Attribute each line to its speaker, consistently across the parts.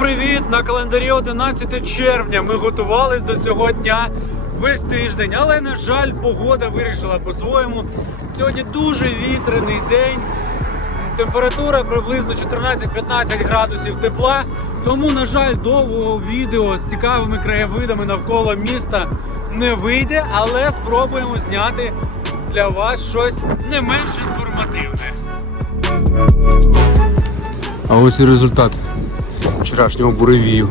Speaker 1: привіт! На календарі 11 червня. Ми готувались до цього дня весь тиждень, але на жаль, погода вирішила по-своєму. Сьогодні дуже вітряний день. Температура приблизно 14-15 градусів тепла. Тому, на жаль, довгого відео з цікавими краєвидами навколо міста не вийде, але спробуємо зняти для вас щось не менш інформативне. А ось і результат вчорашнього буревію.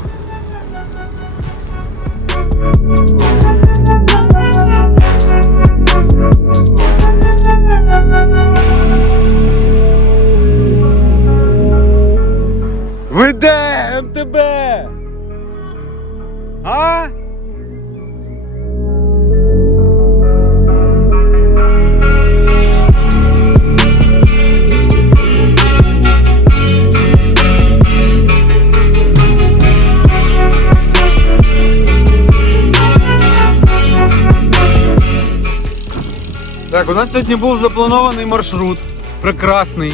Speaker 1: Ви де, МТБ? А? Так, у нас сьогодні був запланований маршрут. Прекрасний.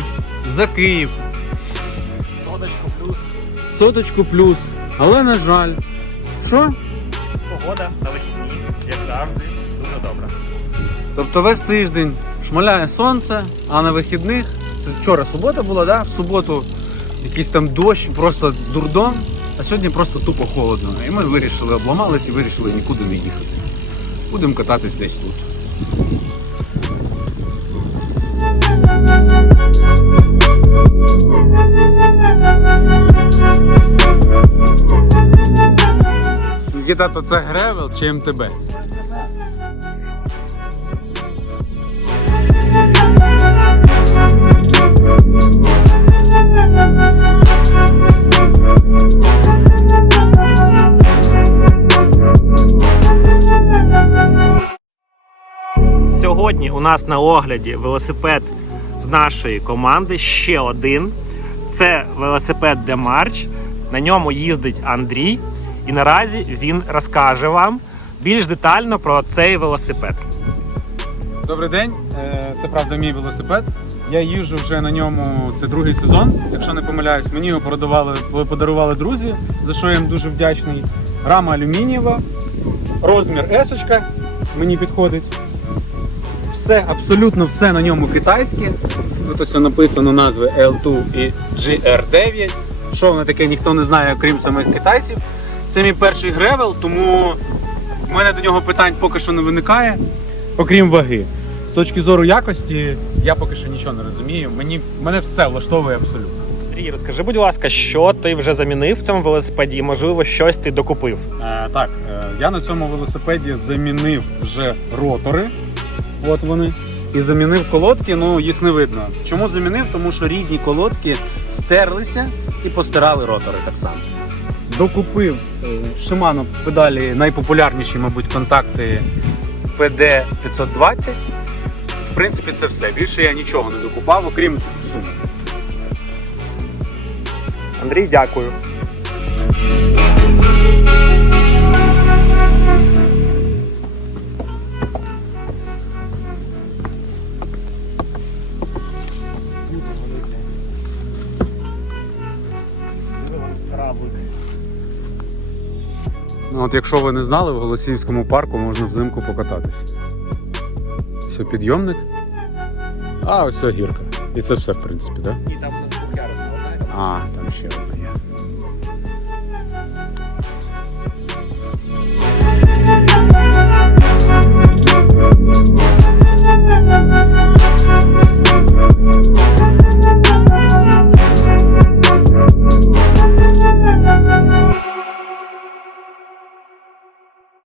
Speaker 1: За Київ.
Speaker 2: Содочку плюс
Speaker 1: Соточку плюс. Але на жаль. Що?
Speaker 2: погода на вихідні, як завжди, дуже добра.
Speaker 1: Тобто весь тиждень шмаляє сонце, а на вихідних, це вчора субота була, да? в суботу якийсь там дощ, просто дурдом, а сьогодні просто тупо холодно. І ми вирішили, обламались і вирішили нікуди не їхати. Будемо кататись десь тут. Нікіта, то це гревел чи МТБ?
Speaker 2: Сьогодні у нас на огляді велосипед з нашої команди ще один. Це велосипед Демарч. На ньому їздить Андрій, і наразі він розкаже вам більш детально про цей велосипед.
Speaker 1: Добрий день, Е, це правда мій велосипед. Я їжджу вже на ньому. Це другий сезон, якщо не помиляюсь. Мені його подарували, подарували друзі, за що я їм дуже вдячний. Рама алюмінієва, розмір S, мені підходить. Все, абсолютно все на ньому китайське. Тут ось написано назви L2 і GR9. Що воно таке, ніхто не знає, окрім самих китайців. Це мій перший гревел, тому в мене до нього питань поки що не виникає, окрім ваги. З точки зору якості, я поки що нічого не розумію. Мені мене все влаштовує абсолютно.
Speaker 2: Андрій, розкажи, будь ласка, що ти вже замінив в цьому велосипеді, і можливо щось ти докупив.
Speaker 1: Е, так, е, я на цьому велосипеді замінив вже ротори. От вони. І замінив колодки, ну їх не видно. Чому замінив? Тому що рідні колодки стерлися і постирали ротори так само. Докупив е, Shimano педалі найпопулярніші, мабуть, контакти PD 520. В принципі, це все. Більше я нічого не докупав, окрім суми.
Speaker 2: Андрій, дякую.
Speaker 1: От якщо ви не знали, в Голосіївському парку можна взимку покататись. Все, підйомник. А, ось гірка. І це все, в принципі, так? Да?
Speaker 2: І там двохярусна знаєте?
Speaker 1: А, там ще одна є.